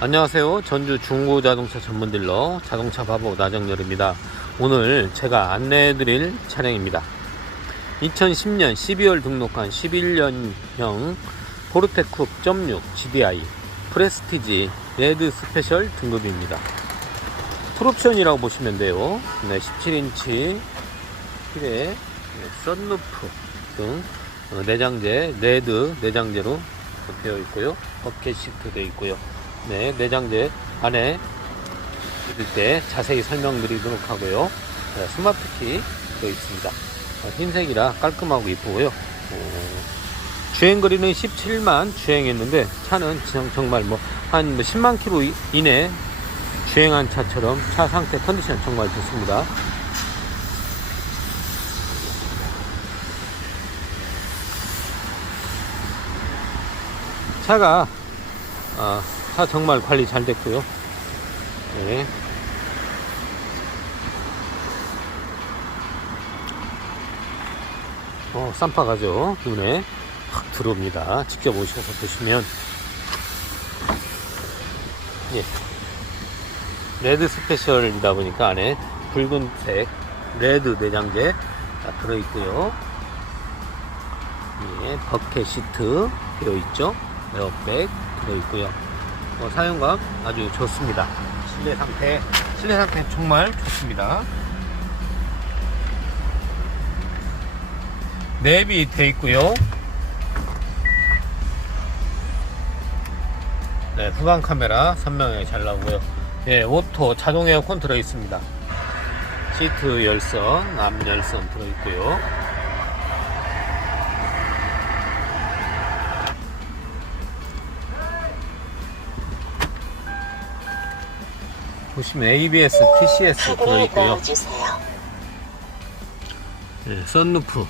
안녕하세요. 전주 중고자동차 전문딜러 자동차 바보 나정열입니다. 오늘 제가 안내해 드릴 차량입니다. 2010년 12월 등록한 11년형 포르테 쿱.6 GDI 프레스티지 레드 스페셜 등급입니다. 풀옵션이라고 보시면 돼요. 네, 17인치 휠에 썬루프 등 어, 내장재 레드 내장재로 되어 있고요. 버켓 시트 되어 있고요. 네, 내장재 안에 있을 때 자세히 설명드리도록 하고요. 네, 스마트키 되어 있습니다. 어, 흰색이라 깔끔하고 이쁘고요. 어, 주행 거리는 17만 주행했는데 차는 정- 정말 뭐한 10만 킬로 이- 이내 주행한 차처럼 차 상태 컨디션 정말 좋습니다. 차가 아, 차 정말 관리 잘 됐고요. 네. 어, 쌈파가죠. 눈에 확 들어옵니다. 직접 오셔서 보시면. 예. 레드 스페셜이다 보니까 안에 붉은색 레드 내장재 딱 들어있고요. 예, 버켓 시트 되어 있죠. 에어백 들어있고요. 어, 사용감 아주 좋습니다. 실내 상태, 실내 상태 정말 좋습니다. 랩이 돼 있고요. 네, 후방 카메라 선명하게 잘 나오고요. 예, 오토 자동 에어컨 들어 있습니다. 시트 열선, 앞 열선 들어 있고요. 보시면 ABS, TCS 들어 있고요. 넣어주세요. 네, 썬루프.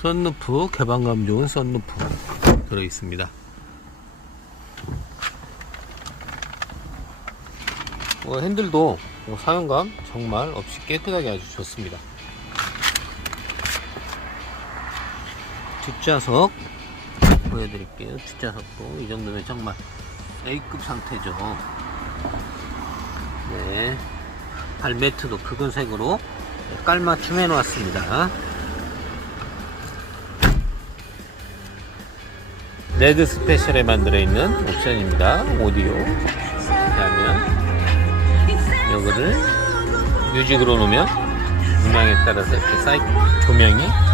썬루프, 개방감 좋은 썬루프 들어 있습니다. 어, 핸들도 어, 사용감 정말 없이 깨끗하게 아주 좋습니다. 뒷좌석 보여드릴게요. 뒷좌석도 이 정도면 정말 A급 상태죠. 네. 발매트도 붉은 색으로 깔맞춤 해놓았습니다. 레드 스페셜에 만 들어 있는 옵션입니다. 오디오. 그다음에 이거를 뮤직으로 놓으면 음향에 따라서 이렇게 사이 조명이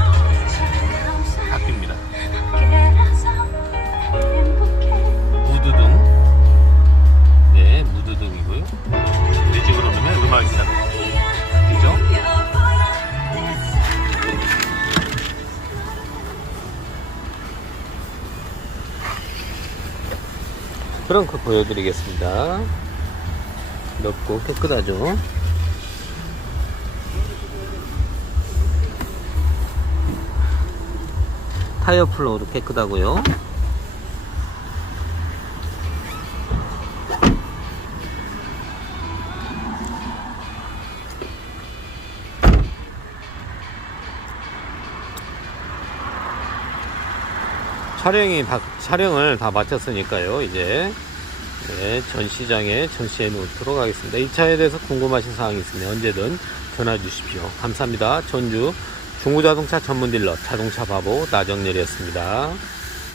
트렁크 보여드리겠습니다. 넓고 깨끗하죠. 타이어 플로우도 깨끗하고요. 촬영이 다- 촬영을 다 마쳤으니까요. 이제 네, 전시장에 전시해 놓도록 하겠습니다. 이 차에 대해서 궁금하신 사항이 있으면 언제든 전화 주십시오. 감사합니다. 전주 중고자동차 전문 딜러 자동차 바보 나정렬이었습니다.